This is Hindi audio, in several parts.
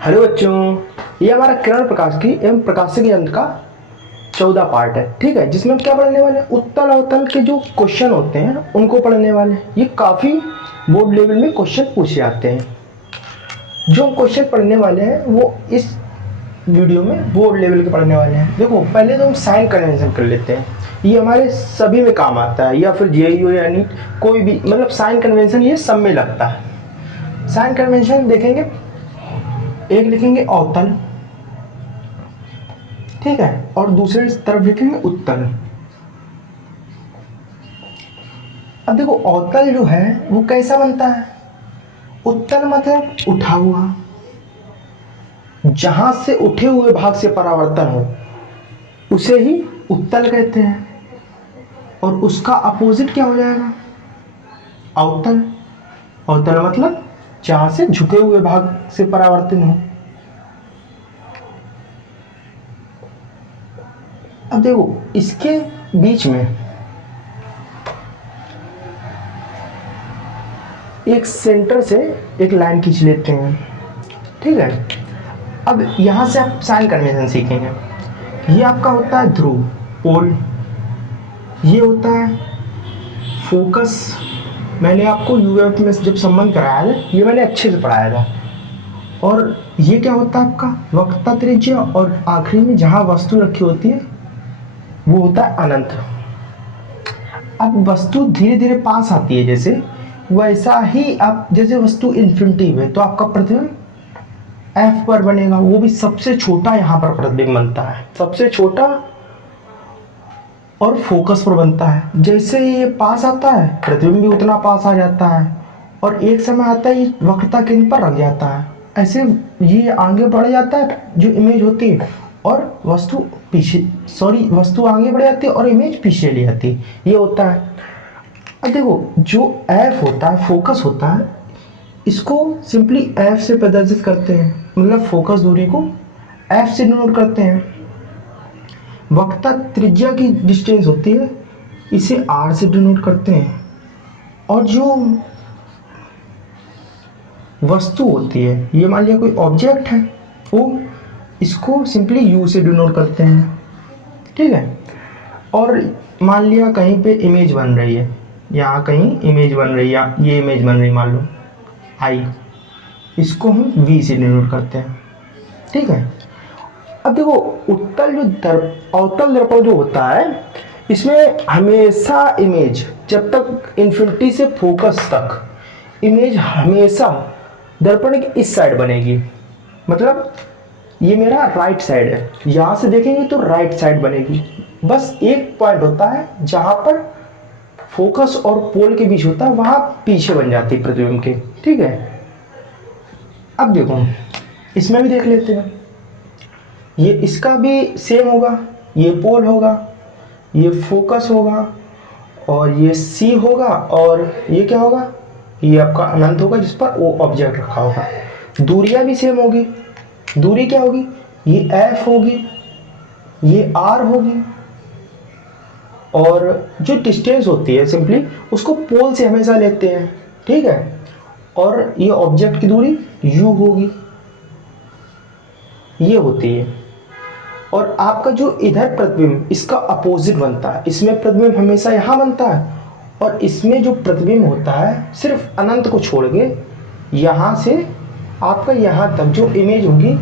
हेलो बच्चों, ये हमारा किरण प्रकाश की एवं प्रकाशिक यंत्र का 14 पार्ट है। ठीक है, जिसमें हम क्या पढ़ने वाले हैं, उत्तल अवतल के जो क्वेश्चन होते हैं उनको पढ़ने वाले हैं। ये काफ़ी बोर्ड लेवल में क्वेश्चन पूछे जाते हैं। जो हम क्वेश्चन पढ़ने वाले हैं वो इस वीडियो में बोर्ड लेवल के पढ़ने वाले हैं। देखो, पहले तो हम साइन कन्वेंशन कर लेते हैं। ये हमारे सभी में काम आता है, या फिर जेईई हो यानी कोई भी, मतलब साइन कन्वेंशन ये सब में लगता है। साइन कन्वेंशन देखेंगे, एक लिखेंगे अवतल, ठीक है, और दूसरे तरफ लिखेंगे उत्तल। अब देखो, अवतल जो है वो कैसा बनता है, उत्तल मतलब उठा हुआ, जहां से उठे हुए भाग से परावर्तन हो उसे ही उत्तल कहते हैं। और उसका अपोजिट क्या हो जाएगा, अवतल। अवतल मतलब जहां से झुके हुए भाग से परावर्तन हो। अब देखो, इसके बीच में एक सेंटर से एक लाइन खींच लेते हैं, ठीक है। अब यहां से आप साइन कन्वेंशन सीखेंगे। ये आपका होता है ध्रुव, पोल। ये होता है फोकस। मैंने आपको यूएफ में जब संबंध कराया था, ये मैंने अच्छे से पढ़ाया था। और ये क्या होता है आपका वक्रता त्रिज्या, और आखिरी में जहां वस्तु रखी होती है वो होता है अनंत। अब वस्तु धीरे धीरे पास आती है, जैसे वैसा ही आप, जैसे वस्तु इन्फिनिटी में, तो आपका प्रतिबिंब एफ पर बनेगा। वो भी सबसे छोटा यहाँ पर प्रतिबिंब बनता है, सबसे छोटा, और फोकस पर बनता है। जैसे ही ये पास आता है, प्रतिबिंब भी उतना पास आ जाता है, और एक समय आता है ये वक्रता केंद्र पर रख जाता है। ऐसे ये आगे बढ़ जाता है जो इमेज होती है, और वस्तु पीछे, वस्तु आगे बढ़ जाती है और इमेज पीछे ले जाती है। ये होता है। अब देखो, जो एफ होता है, फोकस होता है, इसको सिंपली एफ से प्रदर्शित करते हैं, मतलब फोकस दूरी को एफ से डिनोट करते हैं। वक्रता त्रिज्या की डिस्टेंस होती है, इसे आर से डिनोट करते हैं। और जो वस्तु होती है, ये मान लिया कोई ऑब्जेक्ट है, वो इसको सिंपली यू से डिनोट करते हैं, ठीक है। और मान लिया कहीं पे इमेज बन रही है, यहाँ कहीं इमेज बन रही है, ये इमेज बन रही मान लो आई, इसको हम वी से डिनोट करते हैं, ठीक है। अब देखो, उत्तल जो अवतल दर्पण जो होता है, इसमें हमेशा इमेज, जब तक इन्फिनिटी से फोकस तक, इमेज हमेशा दर्पण की इस साइड बनेगी। मतलब ये मेरा राइट साइड है, यहाँ से देखेंगे तो राइट साइड बनेगी। बस एक पॉइंट होता है जहाँ पर फोकस और पोल के बीच होता है, वहाँ पीछे बन जाती है प्रतिबिंब के, ठीक है। अब देखो, इसमें भी देख लेते हैं। ये इसका भी सेम होगा, ये पोल होगा, ये फोकस होगा, और ये सी होगा, और ये क्या होगा, ये आपका अनंत होगा जिस पर वो ऑब्जेक्ट रखा होगा। दूरियां भी सेम होगी। दूरी क्या होगी, ये एफ होगी, ये आर होगी, और जो डिस्टेंस होती है सिंपली उसको पोल से हमेशा लेते हैं, ठीक है। और ये ऑब्जेक्ट की दूरी यू होगी, ये होती है। और आपका जो इधर प्रतिबिंब, इसका अपोजिट बनता है। इसमें प्रतिबिंब हमेशा यहाँ बनता है, और इसमें जो प्रतिबिंब होता है सिर्फ अनंत को छोड़ के, यहाँ से आपका यहाँ तक जो इमेज होगी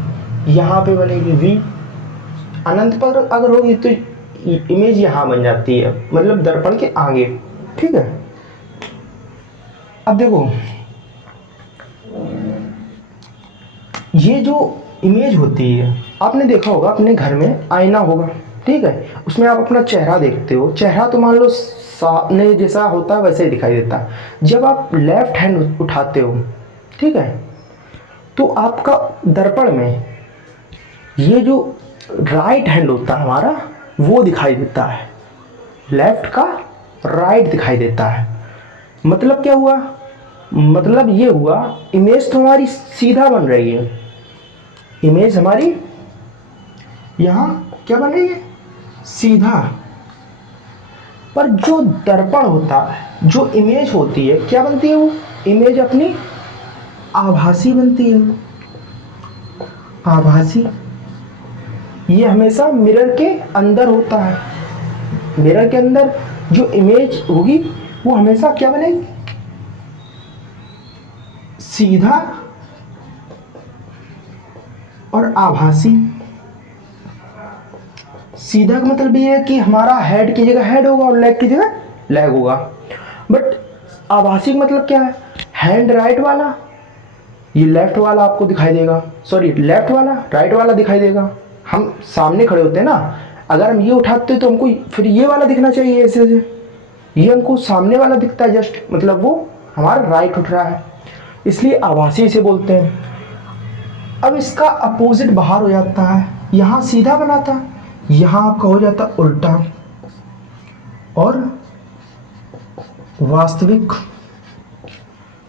यहाँ पे बनेगी वी। अनंत पर अगर होगी तो इमेज यहाँ बन जाती है, मतलब दर्पण के आगे, ठीक है। अब देखो, ये जो इमेज होती है, आपने देखा होगा अपने घर में आईना होगा, ठीक है, उसमें आप अपना चेहरा देखते हो। चेहरा तो मान लो सामने जैसा होता है वैसे ही दिखाई देता है। जब आप लेफ्ट हैंड उठाते हो, ठीक है, तो आपका दर्पण में ये जो राइट हैंड होता है हमारा, वो दिखाई देता है, लेफ्ट का राइट दिखाई देता है। मतलब क्या हुआ, मतलब ये हुआ, इमेज तो हमारी सीधा बन रही है, इमेज हमारी यहाँ क्या बन रही है, सीधा। पर जो दर्पण होता है, जो इमेज होती है, क्या बनती है, वो इमेज अपनी आभासी बनती है। आभासी, ये हमेशा मिरर के अंदर होता है। मिरर के अंदर जो इमेज होगी वो हमेशा क्या बनेगी, सीधा और आभासी। सीधा का मतलब ये है कि हमारा हेड की जगह हेड होगा और लेग की जगह लेग होगा। बट आभासी का मतलब क्या है, हैंड राइट वाला, ये लेफ्ट वाला आपको दिखाई देगा, सॉरी लेफ्ट वाला राइट वाला दिखाई देगा। हम सामने खड़े होते हैं ना, अगर हम ये उठाते हैं तो हमको फिर ये वाला दिखना चाहिए ऐसे से, ये हमको सामने वाला दिखता है जस्ट, मतलब वो हमारा राइट उठ रहा है, इसलिए आभासी इसे बोलते हैं। अब इसका अपोजिट बाहर हो जाता है, यहाँ सीधा बना था, यहाँ आपका हो जाता उल्टा और वास्तविक,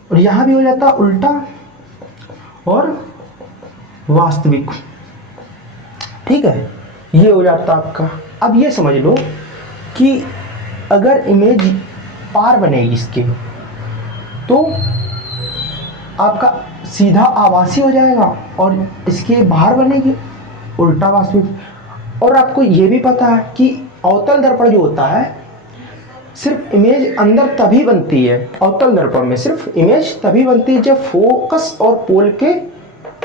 और यहाँ भी हो जाता उल्टा और वास्तविक। ठीक है, ये हो जाता आपका। अब ये समझ लो कि अगर इमेज पार बनेगी इसके तो आपका सीधा आभासी हो जाएगा और इसके बाहर बनेगी उल्टा वास्तविक। और आपको ये भी पता है कि अवतल दर्पण जो होता है सिर्फ इमेज अंदर तभी बनती है, अवतल दर्पण में सिर्फ इमेज तभी बनती है जब फोकस और पोल के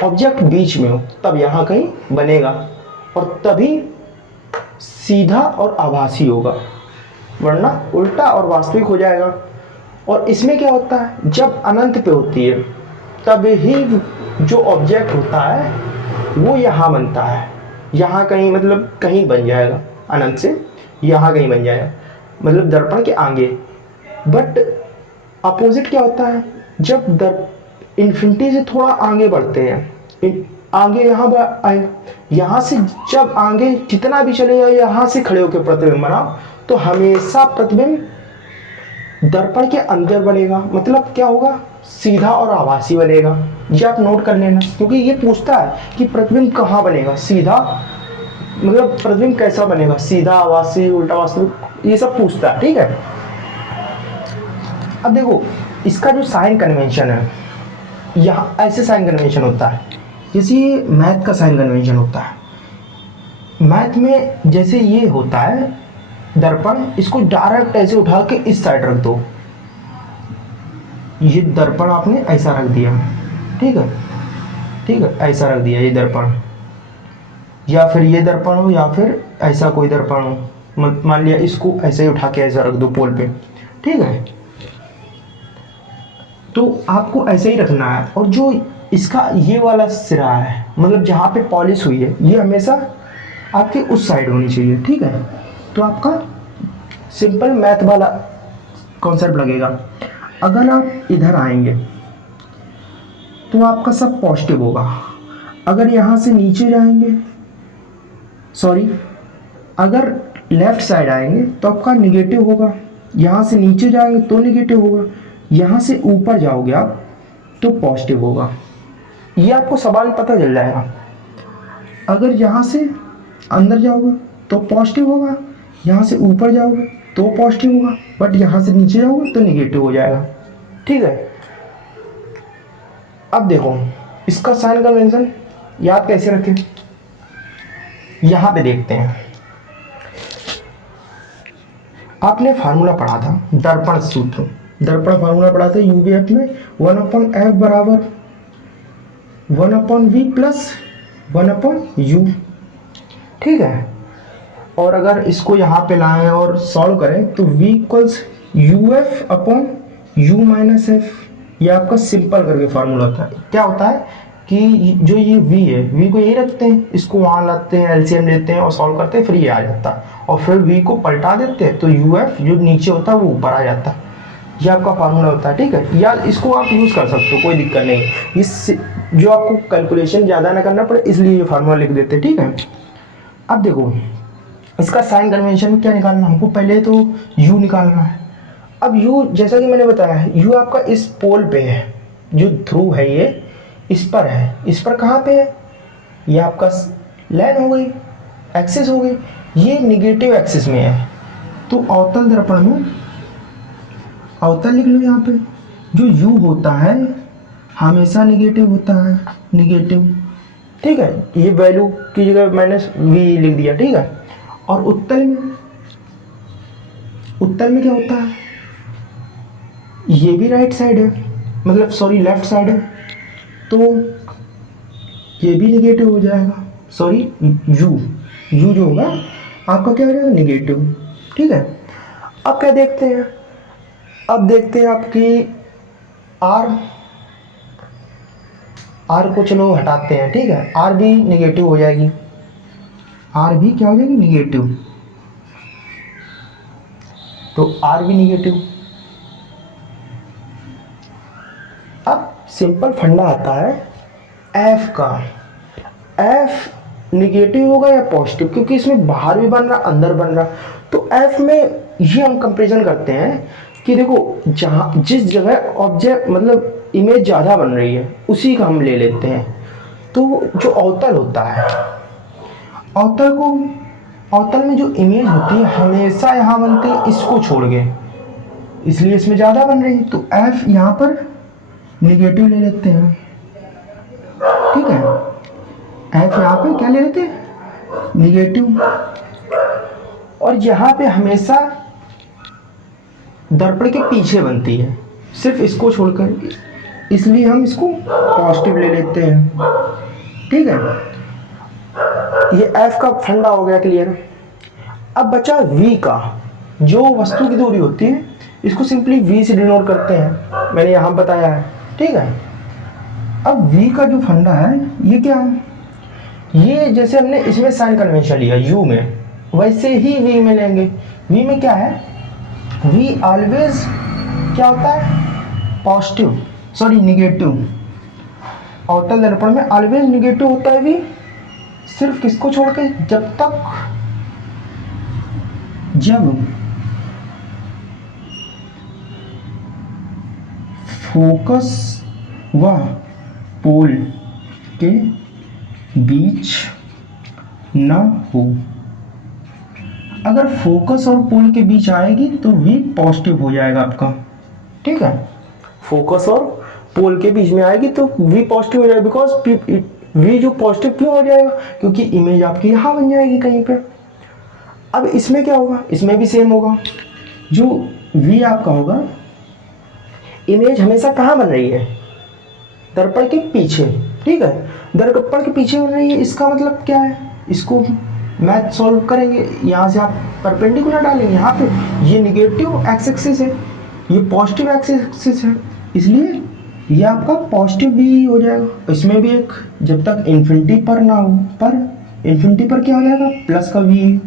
ऑब्जेक्ट बीच में हो, तब यहाँ कहीं बनेगा और तभी सीधा और आभासी होगा, वरना उल्टा और वास्तविक हो जाएगा। और इसमें क्या होता है, जब अनंत पे होती है तब ही जो ऑब्जेक्ट होता है वो यहाँ बनता है, यहाँ कहीं मतलब कहीं बन जाएगा, अनंत से यहाँ कहीं बन जाएगा, मतलब दर्पण के आगे। बट अपोजिट क्या होता है, जब इन्फिनिटी से थोड़ा आगे बढ़ते हैं, आगे यहाँ आए, यहाँ से जब आगे जितना भी चले जाए, यहाँ से खड़े होकर प्रतिबिंब बनाओ तो हमेशा प्रतिबिंब दर्पण के अंदर बनेगा, मतलब क्या होगा, सीधा और आभासी बनेगा। ये आप नोट कर लेना, क्योंकि ये पूछता है कि प्रतिबिंब कहाँ बनेगा, सीधा मतलब प्रतिबिंब कैसा बनेगा, सीधा, आभासी, उल्टा, वास्तविक, ये सब पूछता है। ठीक है, अब देखो इसका जो साइन कन्वेंशन है, यहाँ ऐसे साइन कन्वेंशन होता है जैसे मैथ का साइन कन्वेंशन होता है। मैथ में जैसे ये होता है दर्पण, इसको डायरेक्ट ऐसे उठा के इस साइड रख दो, ये दर्पण आपने ऐसा रख दिया, ठीक है, ठीक है, ऐसा रख दिया ये दर्पण, या फिर ये दर्पण हो या फिर ऐसा कोई दर्पण हो, मान लिया इसको ऐसे ही उठा के ऐसा रख दो पोल पे, ठीक है, तो आपको ऐसे ही रखना है। और जो इसका ये वाला सिरा है, मतलब जहाँ पे पॉलिश हुई है, ये हमेशा आपके उस साइड होनी चाहिए। ठीक है, तो आपका सिंपल मैथ वाला कॉन्सेप्ट लगेगा। अगर आप इधर आएंगे तो आपका सब पॉजिटिव होगा, अगर यहाँ से नीचे जाएंगे, सॉरी, अगर लेफ्ट साइड आएंगे तो आपका निगेटिव होगा, यहाँ से नीचे जाएंगे तो निगेटिव होगा, यहाँ से ऊपर जाओगे आप तो पॉजिटिव होगा। ये आपको सवाल पता चल जाएगा। अगर यहाँ से अंदर जाओगे तो पॉजिटिव होगा, यहाँ से ऊपर जाओगे तो पॉजिटिव होगा, बट यहाँ से नीचे जाओगे तो निगेटिव हो जाएगा। ठीक है, अब देखो इसका साइन कन्वेंशन याद कैसे रखें, यहाँ पे देखते हैं। आपने फार्मूला पढ़ा था दर्पण सूत्र, दर्पण फार्मूला पढ़ा था यूवीएफ में, 1/f बराबर 1/v प्लस 1/u। ठीक है, और अगर इसको यहाँ पे लाएं और सॉल्व करें तो v equals uf/u minus F, ये आपका सिंपल करके फार्मूला होता है। क्या होता है कि जो ये v है, v को यही रखते हैं, इसको वहाँ लाते हैं, एलसीएम लेते हैं और सॉल्व करते हैं, फिर ये आ जाता है, और फिर v को पलटा देते हैं तो uf जो नीचे होता है वो ऊपर आ जाता है। ये आपका फार्मूला होता है। ठीक है, या इसको आप यूज़ कर सकते हो, कोई दिक्कत नहीं, इस जो आपको कैलकुलेशन ज़्यादा ना करना पड़े इसलिए ये फार्मूला लिख देते हैं। ठीक है, अब देखो इसका साइन कन्वेंशन में क्या निकालना, हमको पहले तो u निकालना है। अब u जैसा कि मैंने बताया है, u आपका इस पोल पे है, जो ध्रुव है ये इस पर है, इस पर कहाँ पे है, ये आपका लाइन हो गई, एक्सिस हो गई, ये निगेटिव एक्सिस में है, तो अवतल दर्पण में अवतल लिख लो यहाँ पे, जो u होता है हमेशा निगेटिव होता है, निगेटिव, ठीक है, ये वैल्यू की जगह मैंने v लिख दिया, ठीक है। और उत्तल में क्या होता है, ये भी राइट साइड है, मतलब सॉरी लेफ्ट साइड है, तो ये भी निगेटिव हो जाएगा, सॉरी u जो होगा आपका क्या हो जाएगा, निगेटिव, ठीक है। अब क्या देखते हैं, अब देखते हैं आपकी r को चलो हटाते हैं, ठीक है। r भी निगेटिव हो जाएगी, r भी क्या हो जाएगी, निगेटिव, तो r भी निगेटिव। अब सिंपल फंडा आता है f का, f निगेटिव होगा या पॉजिटिव, क्योंकि इसमें बाहर भी बन रहा अंदर बन रहा, तो f में ये हम कंपैरिजन करते हैं कि देखो जहाँ जिस जगह ऑब्जेक्ट मतलब इमेज ज़्यादा बन रही है उसी का हम ले लेते हैं। तो जो अवतल होता है, अवतल में जो इमेज होती है हमेशा यहाँ बनती है इसको छोड़ के, इसलिए इसमें ज़्यादा बन रही है, तो f यहाँ पर निगेटिव ले लेते हैं, ठीक है। f यहाँ पे क्या ले लेते हैं, निगेटिव। और यहाँ पे हमेशा दर्पण के पीछे बनती है, सिर्फ इसको छोड़कर, इसलिए हम इसको पॉजिटिव ले लेते हैं, ठीक है। ये f का फंडा हो गया क्लियर। अब बचा v का, जो वस्तु की दूरी होती है इसको सिंपली v से डिनोट करते हैं, मैंने यहाँ बताया है, ठीक है। अब v का जो फंडा है ये क्या है, ये जैसे हमने इसमें साइन कन्वेंशन लिया u में, वैसे ही v में लेंगे। v में क्या है, v ऑलवेज क्या होता है, पॉजिटिव, सॉरी निगेटिव। अवतल दर्पण में ऑलवेज निगेटिव होता है v, सिर्फ किसको छोड़ के, जब फोकस व पोल के बीच न हो। अगर फोकस और पोल के बीच आएगी तो v पॉजिटिव हो जाएगा आपका, ठीक है। फोकस और पोल के बीच में आएगी तो v पॉजिटिव हो जाएगा, बिकॉज v जो पॉजिटिव क्यों हो जाएगा, क्योंकि इमेज आपकी यहाँ बन जाएगी कहीं पे। अब इसमें क्या होगा, इसमें भी सेम होगा, जो v आपका होगा, इमेज हमेशा कहाँ बन रही है, दर्पण के पीछे, ठीक है। दर्पण के पीछे बन रही है, इसका मतलब क्या है, इसको मैथ सॉल्व करेंगे, यहाँ से आप परपेंडिकुलर डालेंगे, यहाँ पे ये निगेटिव एक्स एक्सिस है, ये पॉजिटिव एक्स एक्सिस है, इसलिए ये आपका पॉजिटिव भी हो जाएगा। इसमें भी एक, जब तक इन्फिनिटी पर ना हो, पर इन्फिनिटी पर क्या हो जाएगा, प्लस का v,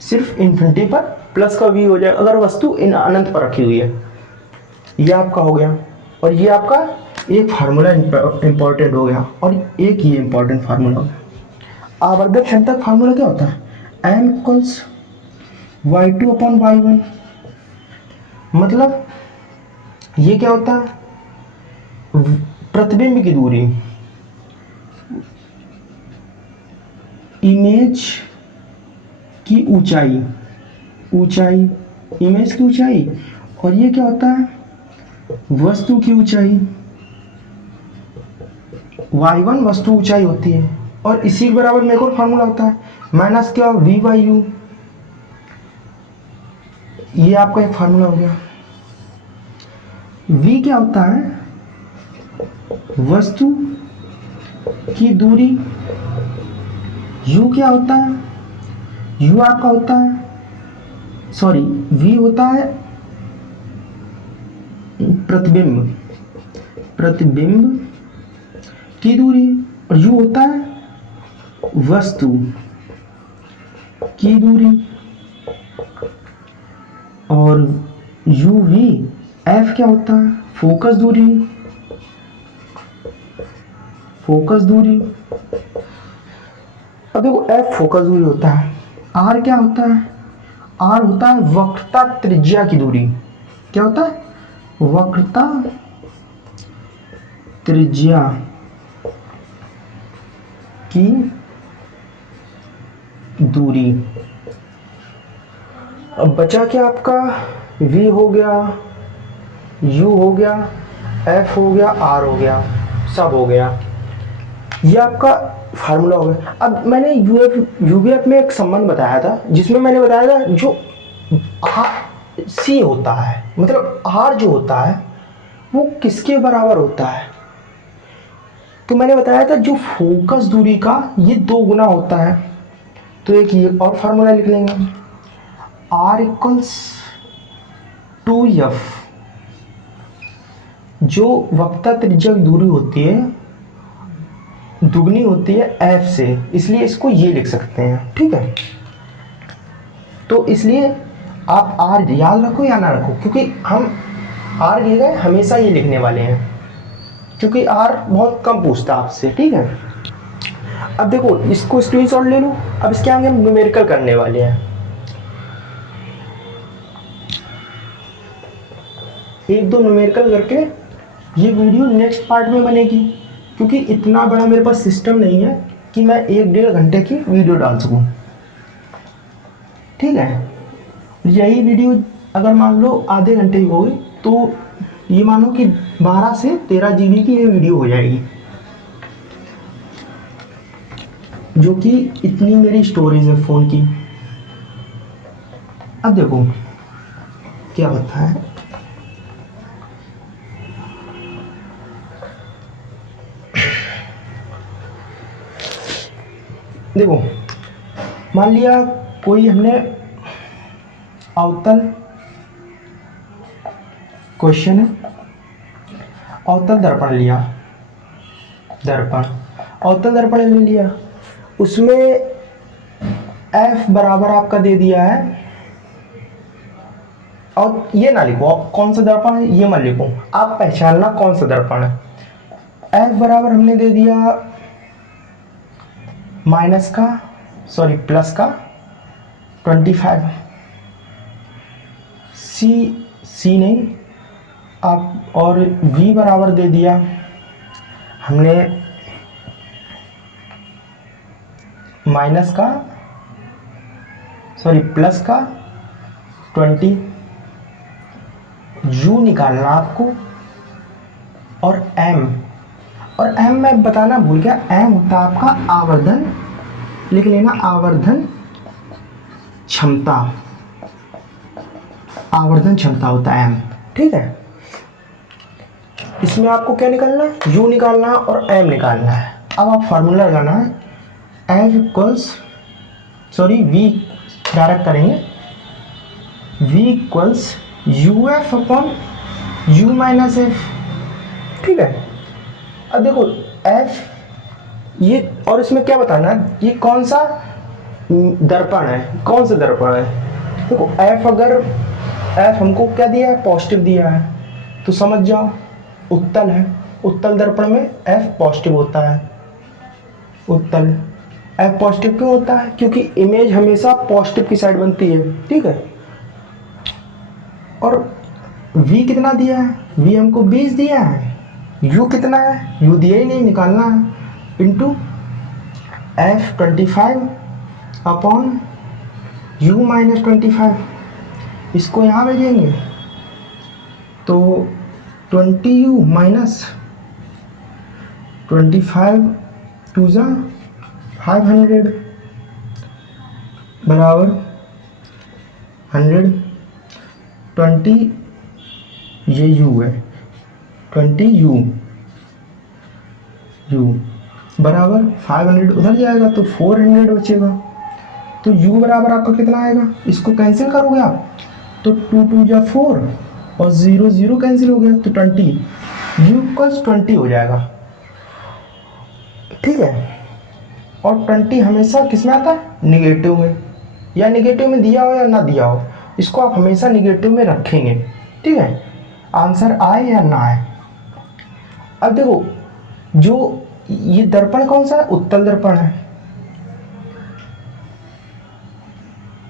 सिर्फ इन्फिनिटी पर प्लस का v हो जाएगा अगर वस्तु इन अनंत पर रखी हुई है। ये आपका हो गया, और ये आपका एक फार्मूला इंपॉर्टेंट हो गया, और एक ये इंपॉर्टेंट फार्मूला हो गया। आवर्धक क्षमता फार्मूला क्या होता है, m इक्वल्स y2/y1, मतलब ये क्या होता है, प्रतिबिंब की दूरी, इमेज की ऊंचाई, इमेज की ऊंचाई, और ये क्या होता है, वस्तु की ऊंचाई, y1 वस्तु ऊंचाई होती है, और इसी के बराबर में एक और फार्मूला होता है, माइनस क्या, v/u, ये आपका एक फार्मूला हो गया। v क्या होता है, वस्तु की दूरी, u क्या होता है, u आपका होता है, सॉरी v होता है प्रतिबिंब की दूरी, और u होता है वस्तु की दूरी, और uv, f क्या होता है, फोकस दूरी। अब देखो f फोकस दूरी होता है, r क्या होता है, r होता है वक्रता त्रिज्या की दूरी, क्या होता है, वक्रता त्रिज्या की दूरी। अब बचा क्या आपका, v हो गया, u हो गया, f हो गया, r हो गया, सब हो गया। ये आपका फार्मूला हो गया। अब मैंने यूवीएफ में एक संबंध बताया था, जिसमें मैंने बताया था जो सी होता है, मतलब आर जो होता है वो किसके बराबर होता है, तो मैंने बताया था जो फोकस दूरी का ये 2 गुना होता है। तो एक ये और फार्मूला लिख लेंगे, R इक्वल्स 2F, जो वक्ता त्रिज्यक दूरी होती है दुगनी होती है F से, इसलिए इसको ये लिख सकते हैं। ठीक है, तो इसलिए आप R याद रखो या ना रखो, क्योंकि हम R दिए गए हमेशा ये लिखने वाले हैं, क्योंकि R बहुत कम पूछता आपसे। ठीक है, अब देखो इसको स्क्रीनशॉट ले लो। अब इसके आगे हम न्यूमेरिकल करने वाले हैं। एक दो न्यूमेरिकल करके ये वीडियो नेक्स्ट पार्ट में बनेगी, क्योंकि इतना बड़ा मेरे पास सिस्टम नहीं है कि मैं 1-1.5 घंटे की वीडियो डाल सकूं। ठीक है, यही वीडियो अगर मान लो आधे घंटे की होगी तो ये मानो कि 12 से 13 GB की ये वीडियो हो जाएगी, जो कि इतनी मेरी स्टोरेज है फ़ोन की। अब देखो क्या होता है, देखो मान लिया कोई हमने अवतल क्वेश्चन है, अवतल दर्पण लिया, अवतल दर्पण ले लिया, उसमें F बराबर आपका दे दिया है, और ये ना लिखो कौन सा दर्पण है, ये मत लिखो, आप पहचानना कौन सा दर्पण है। F बराबर हमने दे दिया प्लस का 25, सी नहीं आप, और V बराबर दे दिया हमने प्लस का 20, U निकालना आपको, और M मैं बताना भूल गया, M होता है आपका आवर्धन, लिख लेना आवर्धन क्षमता होता है M। ठीक है, इसमें आपको क्या निकालना है, U निकालना है और M निकालना है। अब आप फार्मूला लगाना है, V डायरेक्ट करेंगे, V equals UF upon U minus F। ठीक है, अब देखो F ये, और इसमें क्या बताना है, ये कौन सा दर्पण है, देखो F हमको क्या दिया है, पॉजिटिव दिया है, तो समझ जाओ उत्तल है। उत्तल दर्पण में F पॉजिटिव होता है, उत्तल F पॉजिटिव क्यों होता है, क्योंकि इमेज हमेशा पॉजिटिव की साइड बनती है। ठीक है, और V कितना दिया है, V हमको 20 दिया है, U कितना है, U दिया ही नहीं, निकालना है, into F 25 upon U minus 25, इसको यहाँ भेजेंगे तो 20U माइनस 25 टू जा 500 बराबर 100, 20 ये U है, 20U बराबर 500 उधर जाएगा तो 400 बचेगा, तो U बराबर आपका कितना आएगा, इसको कैंसिल करोगे आप तो 2 जा 4 और 0 कैंसिल हो गया तो 20, U इक्वल्स 20 हो जाएगा। ठीक है, और 20 हमेशा किस में आता है, निगेटिव में, या निगेटिव में दिया हो या ना दिया हो, इसको आप हमेशा निगेटिव में रखेंगे। ठीक है, आंसर आए या ना आए। अब देखो जो ये दर्पण कौन सा है, उत्तल दर्पण है।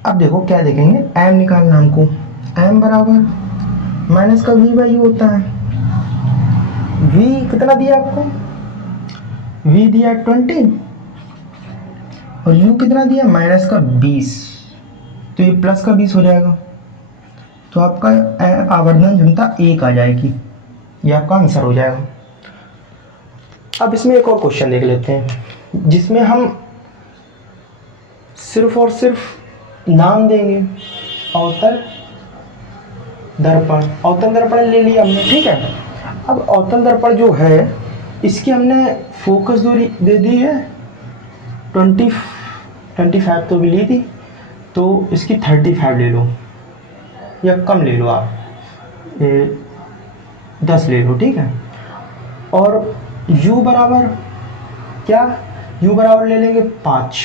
अब देखो क्या देखेंगे, M निकालना हमको, M बराबर माइनस का V बाई U होता है। V कितना दिया आपको, V दिया 20 और U कितना दिया माइनस का 20, तो ये प्लस का 20 हो जाएगा, तो आपका आवर्धन क्षमता 1 आ जाएगी, ये आपका आंसर हो जाएगा। अब इसमें एक और क्वेश्चन देख लेते हैं जिसमें हम सिर्फ और सिर्फ नाम देंगे, अवतल दर्पण। अवतल दर्पण ले लिया हमने, ठीक है। अब अवतल दर्पण जो है इसकी हमने फोकस दूरी दे दी है 25 तो भी ली थी, तो इसकी 35 ले लो या कम ले लो आप, 10 ले लो, ठीक है। और u बराबर क्या, u बराबर ले लेंगे 5।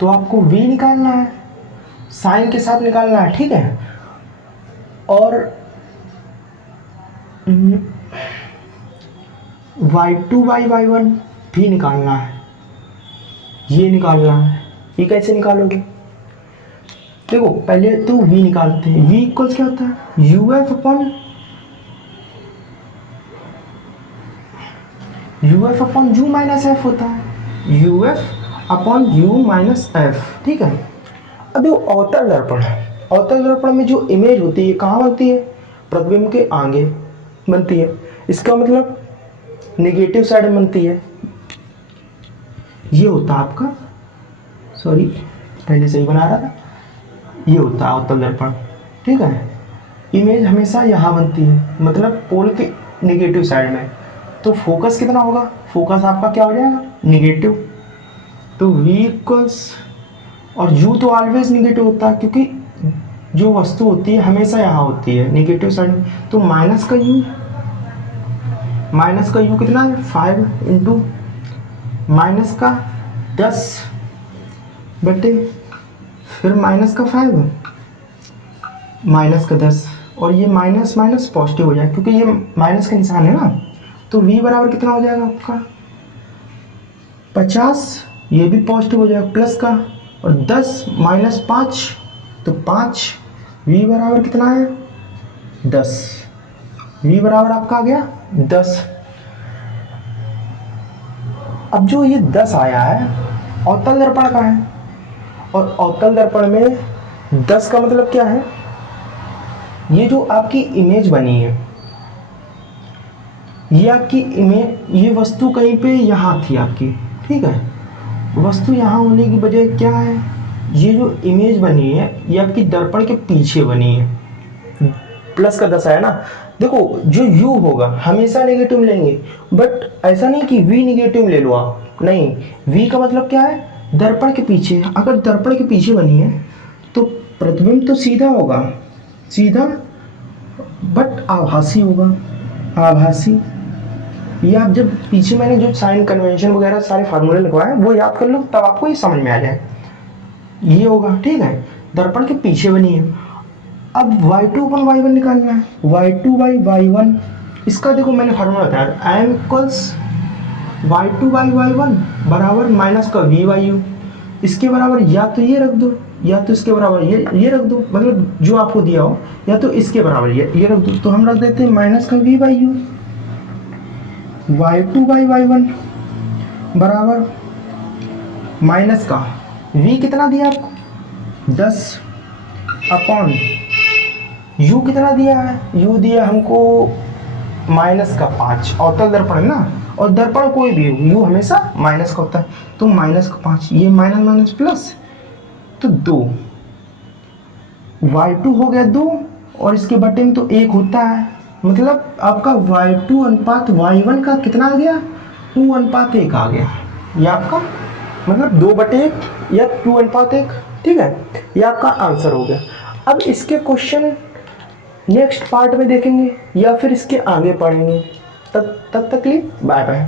तो आपको v निकालना है, साइन के साथ निकालना है, ठीक है। और y2 बाई y1 भी निकालना है, ये निकालना है। ये कैसे निकालोगे, देखो पहले तो v निकालते हैं। v इक्वल्स क्या होता है, uf upon u minus F होता है, uf upon u minus F, ठीक है। अब देखो अवतल दर्पण है, अवतल दर्पण में जो इमेज होती है कहाँ बनती है, प्रतिबिंब के आगे बनती है। इसका मतलब नेगेटिव साइड में बनती है। ये होता है आपका, सॉरी पहले सही बना रहा था, ये होता है अवतल दर्पण, ठीक है। इमेज हमेशा यहाँ बनती है, मतलब पोल के नेगेटिव साइड में। तो फोकस कितना होगा, फोकस आपका क्या हो जाएगा, नेगेटिव। तो v इक्वल्स, और u तो ऑलवेज नेगेटिव होता है क्योंकि जो वस्तु होती है हमेशा यहाँ होती है नेगेटिव साइड में। तो माइनस का u कितना है, 5 इंटू माइनस का 10 बटे फिर माइनस का 5 माइनस का 10, और ये माइनस माइनस पॉजिटिव हो जाए क्योंकि ये माइनस का निशान है ना। तो v बराबर कितना हो जाएगा आपका 50, ये भी पॉजिटिव हो जाएगा प्लस का, और 10 माइनस 5 तो 5, v बराबर कितना है 10, v बराबर आपका आ गया 10। अब जो ये 10 आया है अवतल दर्पण का है, और अवतल दर्पण में 10 का मतलब क्या है, ये जो आपकी इमेज बनी है, ये आपकी इमेज, ये वस्तु कहीं पे यहाँ थी आपकी, ठीक है। वस्तु यहाँ होने की वजह क्या है, ये जो इमेज बनी है ये आपकी दर्पण के पीछे बनी है। प्लस का 10 आया ना, देखो जो u होगा हमेशा नेगेटिव लेंगे, बट ऐसा नहीं कि v नेगेटिव ले लो आप, नहीं। v का मतलब क्या है, दर्पण के पीछे। अगर दर्पण के पीछे बनी है तो प्रतिबिंब तो सीधा होगा, सीधा, बट आभासी होगा, आभासी। ये आप जब पीछे मैंने जो साइन कन्वेंशन वगैरह सारे फार्मूले लिखवाए वो याद कर लो, तब आपको ये समझ में आ जाए। ये होगा, ठीक है, दर्पण के पीछे बनी है। अब y2 अपन y1 निकालना है, y2 बाई y1। इसका देखो मैंने फार्मूला बताया, m equals y2 by y1 बराबर माइनस का v बाई u। इसके बराबर या तो ये रख दो या तो इसके बराबर ये रख दो, मतलब जो आपको दिया हो, या तो इसके बराबर ये रख दो। तो हम रख देते हैं माइनस का v by u, y2 by y1 बराबर माइनस का v कितना दिया आपको 10 अपॉन u कितना दिया है, u दिया हमको माइनस का 5। अवतल दर्पण है ना, और दर्पण कोई भी हो u हमेशा माइनस का होता है, तो माइनस का 5, ये माइनस माइनस प्लस, तो 2, y2 हो गया 2, और इसके बटे में तो 1 होता है, मतलब आपका y2 अनुपात y1 का कितना आ गया, 2:1 आ गया। ये आपका मतलब 2/1 या 2:1, ठीक है। ये आपका आंसर हो गया। अब इसके क्वेश्चन नेक्स्ट पार्ट में देखेंगे या फिर इसके आगे पढ़ेंगे। तब तक के लिए बाय बाय।